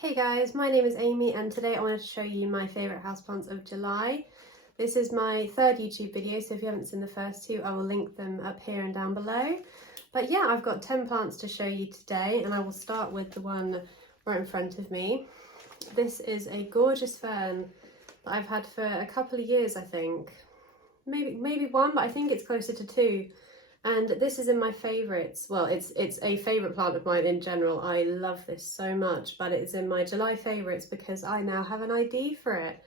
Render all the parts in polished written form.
Hey guys, my name is Amy and today I wanted to show you my favourite houseplants of July. This is my third YouTube video, so if you haven't seen the first two, I will link them up here and down below. But yeah, I've got 10 plants to show you today and I will start with the one right in front of me. This is a gorgeous fern that I've had for a couple of years, I think. Maybe one, but I think it's closer to two. And this is in my favourites. Well, it's a favourite plant of mine in general. I love this so much, but it's in my July favourites because I now have an ID for it.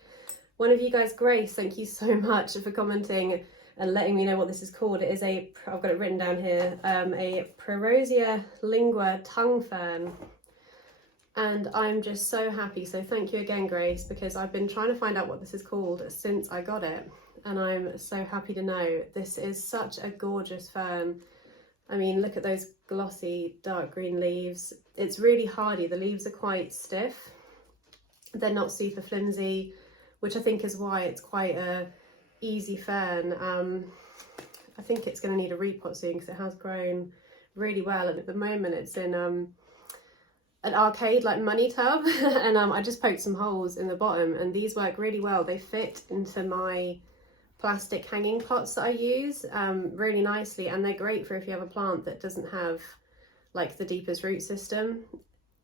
One of you guys, Grace, thank you so much for commenting and letting me know what this is called. It is I've got it written down here, a Porosia Lingua tongue fern. And I'm just so happy. So thank you again, Grace, because I've been trying to find out what this is called since I got it. And I'm so happy to know. This is such a gorgeous fern. I mean, look at those glossy dark green leaves. It's really hardy. The leaves are quite stiff. They're not super flimsy, which I think is why it's quite a easy fern. I think it's going to need a repot soon because it has grown really well. And at the moment it's in an arcade like money tub and I just poked some holes in the bottom and these work really well. They fit into my plastic hanging pots that I use really nicely, and they're great for if you have a plant that doesn't have like the deepest root system,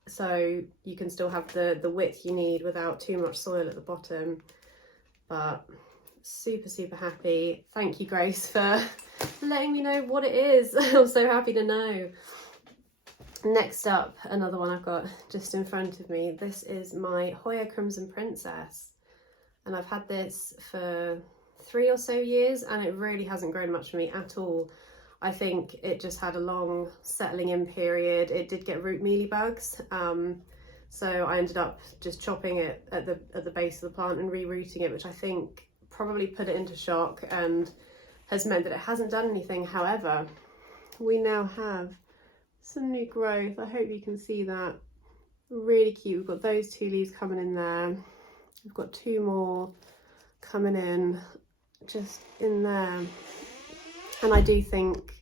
so you can still have the width you need without too much soil at the bottom. But super happy. Thank you, Grace, for letting me know what it is. I'm so happy to know. Next up, another one I've got just in front of me. This is my Hoya Crimson Princess, and I've had this for 3 or so years and it really hasn't grown much for me at all. I think it just had a long settling in period. It did get root mealybugs, so I ended up just chopping it at the base of the plant and rerouting it, which I think probably put it into shock and has meant that it hasn't done anything. However, we now have some new growth. I hope you can see that. Really cute. We've got those 2 leaves coming in there. We've got 2 more coming in just in there, and I do think,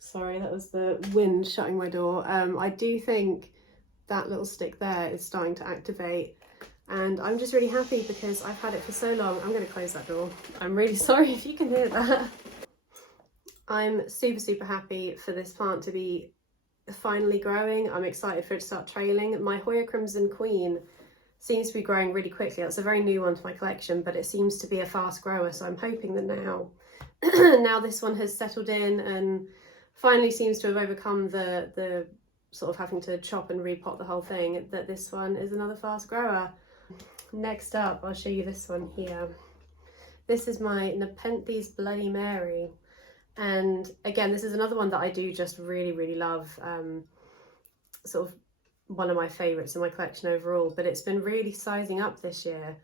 sorry, that was the wind shutting my door. I do think that little stick there is starting to activate, and I'm just really happy because I've had it for so long. I'm going to close that door. I'm really sorry if you can hear that. I'm super happy for this plant to be finally growing. I'm excited for it to start trailing. My Hoya Crimson Queen seems to be growing really quickly. It's a very new one to my collection, but it seems to be a fast grower, so I'm hoping that now now this one has settled in and finally seems to have overcome the sort of having to chop and repot the whole thing, that this one is another fast grower. Next up, I'll show you this one here. This is my Nepenthes Bloody Mary, and again, this is another one that I do just really love. Sort of one of my favourites in my collection overall, but it's been really sizing up this year,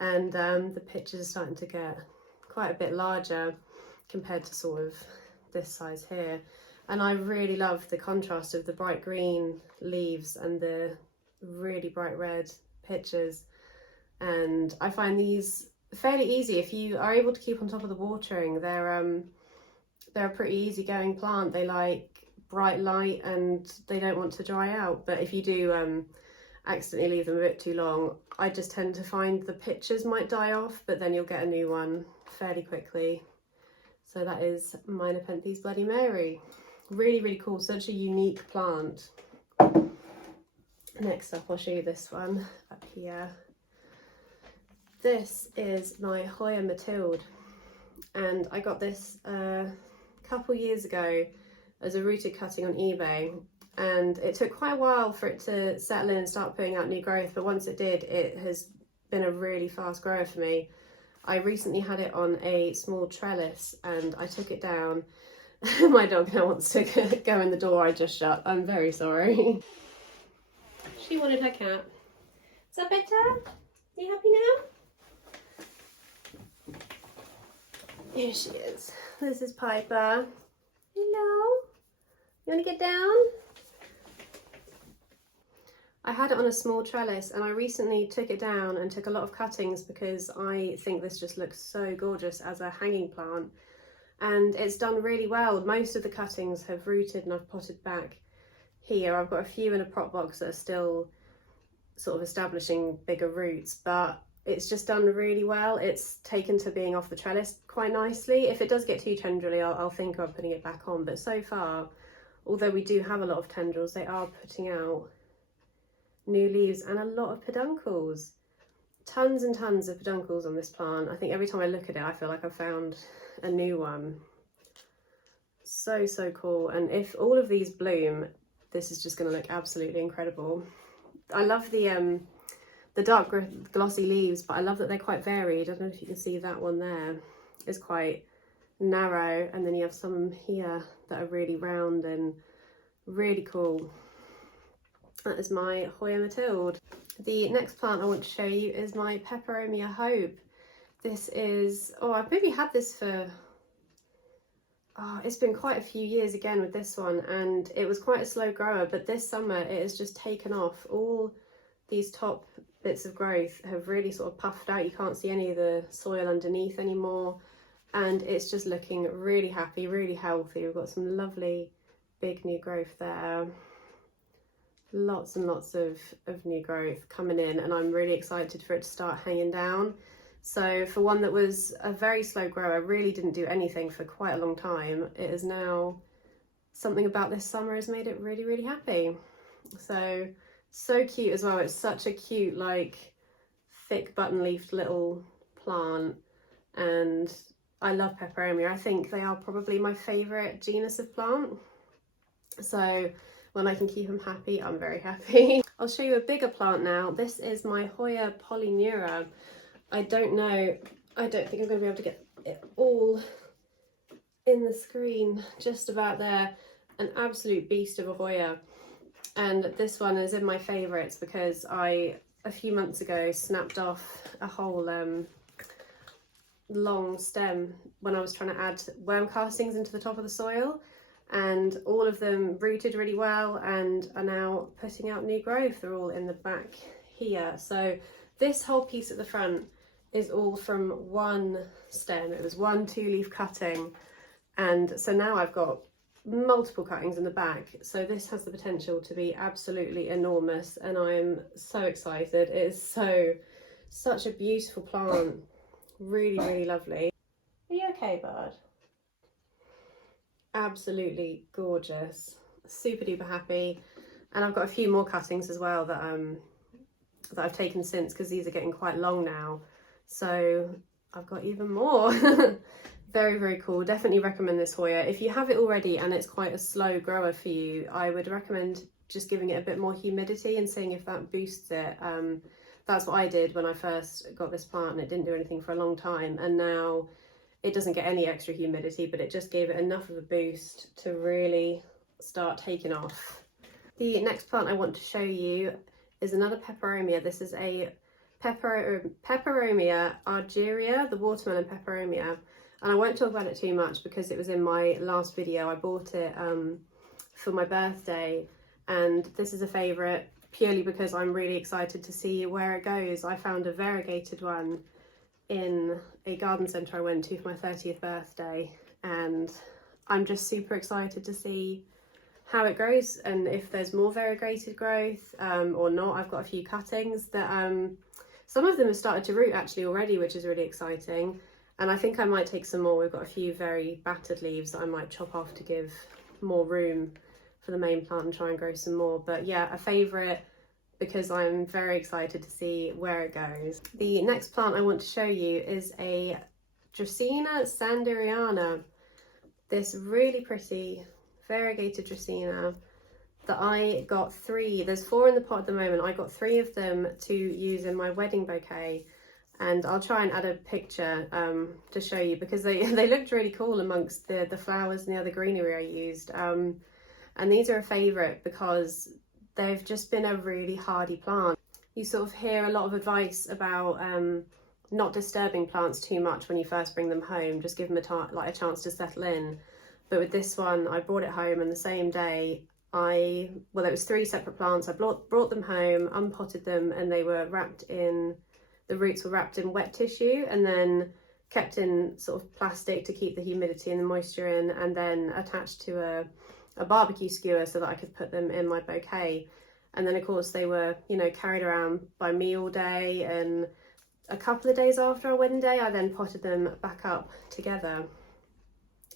and the pictures are starting to get quite a bit larger compared to sort of this size here, and I really love the contrast of the bright green leaves and the really bright red pictures. And I find these fairly easy if you are able to keep on top of the watering. They're a pretty easygoing plant. They like bright light and they don't want to dry out, but if you do accidentally leave them a bit too long, I just tend to find the pictures might die off, but then you'll get a new one fairly quickly. So that is my Nepenthes Bloody Mary. Really cool, such a unique plant. Next up, I'll show you this one up here. This is my Hoya Matilde, and I got this a couple years ago as a rooted cutting on eBay, and it took quite a while for it to settle in and start putting out new growth, but once it did, it has been a really fast grower for me. I recently had it on a small trellis and I took it down. My dog now wants to go in the door I just shut. I'm very sorry. She wanted her cat. Is that better? You happy now? Here she is. This is Piper. Hello. You want to get down? I had it on a small trellis and I recently took it down and took a lot of cuttings because I think this just looks so gorgeous as a hanging plant, and it's done really well. Most of the cuttings have rooted and I've potted back here. I've got a few in a prop box that are still sort of establishing bigger roots, but it's just done really well. It's taken to being off the trellis quite nicely. If it does get too tendrily, I'll think of putting it back on, but so far, although we do have a lot of tendrils, they are putting out new leaves and a lot of peduncles. Tons and tons of peduncles on this plant. I think every time I look at it, I feel like I've found a new one. So cool. And if all of these bloom, this is just going to look absolutely incredible. I love the dark glossy leaves, but I love that they're quite varied. I don't know if you can see that one there is quite narrow, and then you have some here that are really round and really cool. That is my Hoya Matilde. The next plant I want to show you is my Peperomia Hope. This is, I've maybe had this for, it's been quite a few years again with this one, and it was quite a slow grower, but this summer it has just taken off. All these top bits of growth have really sort of puffed out. You can't see any of the soil underneath anymore, and it's just looking really happy, really healthy. We've got some lovely big new growth there. Lots and lots of new growth coming in, and I'm really excited for it to start hanging down. So for one that was a very slow grower, really didn't do anything for quite a long time, it is now, something about this summer has made it really, really happy. So cute as well. It's such a cute, like, thick button-leafed little plant, and I love Peperomia. I think they are probably my favourite genus of plant. So when I can keep them happy, I'm very happy. I'll show you a bigger plant now. This is my Hoya Polynero. I don't think I'm going to be able to get it all in the screen, just about there. An absolute beast of a Hoya. And this one is in my favourites because I, a few months ago, snapped off a whole long stem when I was trying to add worm castings into the top of the soil. And all of them rooted really well and are now putting out new growth. They're all in the back here. So this whole piece at the front is all from one stem. It was one 2-leaf cutting, and so now I've got multiple cuttings in the back. So this has the potential to be absolutely enormous, and I'm so excited. It is such a beautiful plant. Really, really lovely. Are you okay, bud? Absolutely gorgeous. Super duper happy. And I've got a few more cuttings as well that I've taken since, because these are getting quite long now. So I've got even more. Very, very cool. Definitely recommend this Hoya. If you have it already and it's quite a slow grower for you, I would recommend just giving it a bit more humidity and seeing if that boosts it. That's what I did when I first got this plant, and it didn't do anything for a long time. And now it doesn't get any extra humidity, but it just gave it enough of a boost to really start taking off. The next plant I want to show you is another Peperomia. This is a Peperomia Argyria, the watermelon Peperomia. And I won't talk about it too much because it was in my last video. I bought it for my birthday, and this is a favourite purely because I'm really excited to see where it goes. I found a variegated one in a garden centre I went to for my 30th birthday, and I'm just super excited to see how it grows and if there's more variegated growth or not. I've got a few cuttings that some of them have started to root actually already, which is really exciting, and I think I might take some more. We've got a few very battered leaves that I might chop off to give more room for the main plant and try and grow some more. But yeah, a favourite because I'm very excited to see where it goes. The next plant I want to show you is a Dracaena sanderiana. This really pretty variegated Dracaena that I got 3. There's 4 in the pot at the moment. I got 3 of them to use in my wedding bouquet, and I'll try and add a picture to show you because they looked really cool amongst the flowers and the other greenery I used. And these are a favourite because they've just been a really hardy plant. You sort of hear a lot of advice about not disturbing plants too much when you first bring them home. Just give them a chance to settle in. But with this one, I brought it home, and the same day it was 3 separate plants. I brought them home, unpotted them, and they were the roots were wrapped in wet tissue and then kept in sort of plastic to keep the humidity and the moisture in, and then attached to a barbecue skewer so that I could put them in my bouquet. And then of course they were, you know, carried around by me all day, and a couple of days after our wedding day I then potted them back up together,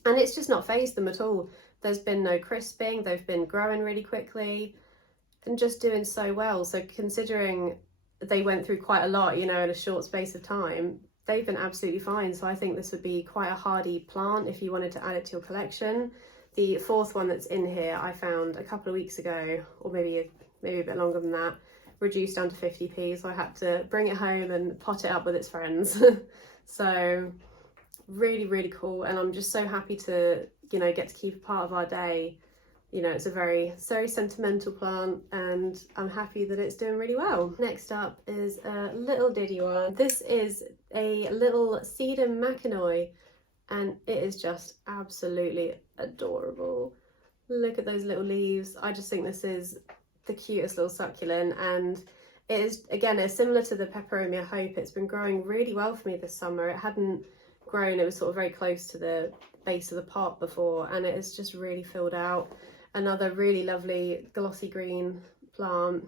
and it's just not phased them at all. There's been no crisping, they've been growing really quickly and just doing so well. So considering they went through quite a lot, you know, in a short space of time, they've been absolutely fine. So I think this would be quite a hardy plant if you wanted to add it to your collection. The fourth one that's in here I found a couple of weeks ago, or maybe a bit longer than that, reduced down to 50p, so I had to bring it home and pot it up with its friends. So really cool, and I'm just so happy to, you know, get to keep a part of our day. You know, it's a very sentimental plant, and I'm happy that it's doing really well. Next up is a little diddy one. This is a little Sedum makinoy, and it is just absolutely adorable. Look at those little leaves. I just think this is the cutest little succulent, and it is, again, it's similar to the Peperomia Hope. It's been growing really well for me this summer. It hadn't grown, it was sort of very close to the base of the pot before, and it has just really filled out. Another really lovely glossy green plant,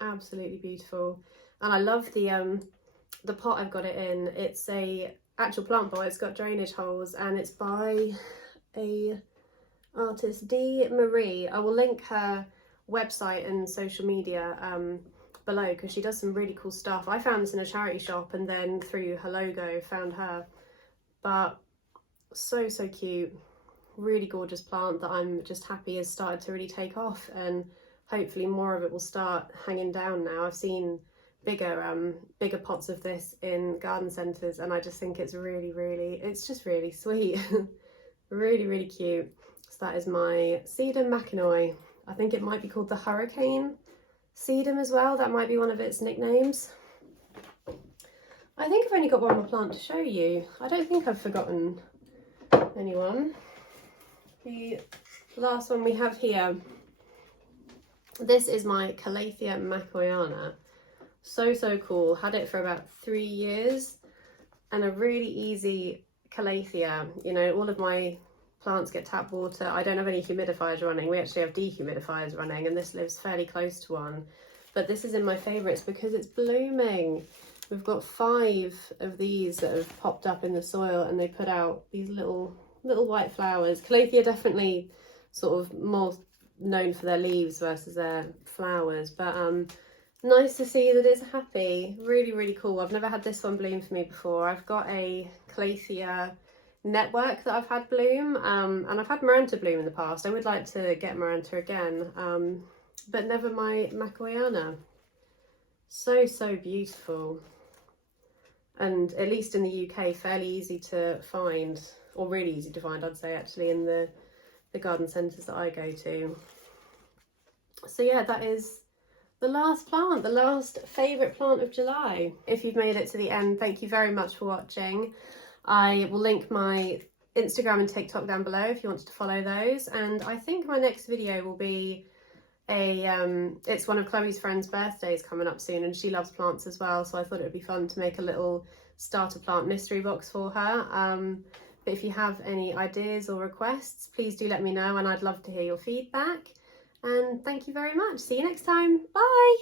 absolutely beautiful. And I love the pot I've got it in. It's a actual plant pot, it's got drainage holes, and it's by a artist, D. Marie. I will link her website and social media below, because she does some really cool stuff. I found this in a charity shop, and then through her logo found her. But so cute, really gorgeous plant that I'm just happy has started to really take off, and hopefully more of it will start hanging down now. I've seen bigger pots of this in garden centres, and I just think it's it's just really sweet. really cute. So that is my Sedum makinoy. I think it might be called the Hurricane Sedum as well. That might be one of its nicknames. I think I've only got one more plant to show you. I don't think I've forgotten anyone. The last one we have here, this is my Calatheon macoiana. So cool. Had it for about 3 years, and a really easy Calathea. You know, all of my plants get tap water. I don't have any humidifiers running. We actually have dehumidifiers running, and this lives fairly close to one. But this is in my favourites because it's blooming. We've got 5 of these that have popped up in the soil, and they put out these little white flowers. Calathea definitely sort of more known for their leaves versus their flowers, but nice to see that it's happy. Really cool. I've never had this one bloom for me before. I've got a Calathea network that I've had bloom, and I've had Maranta bloom in the past. I would like to get Maranta again, but never my macoiana. So beautiful, and at least in the UK fairly easy to find, or really easy to find, I'd say, actually, in the garden centres that I go to. So yeah, that is the last plant, the last favourite plant of July. If you've made it to the end, thank you very much for watching. I will link my Instagram and TikTok down below if you wanted to follow those, and I think my next video will be it's one of Chloe's friends' birthdays coming up soon, and she loves plants as well, so I thought it would be fun to make a little starter plant mystery box for her. But if you have any ideas or requests, please do let me know, and I'd love to hear your feedback. And thank you very much. See you next time. Bye.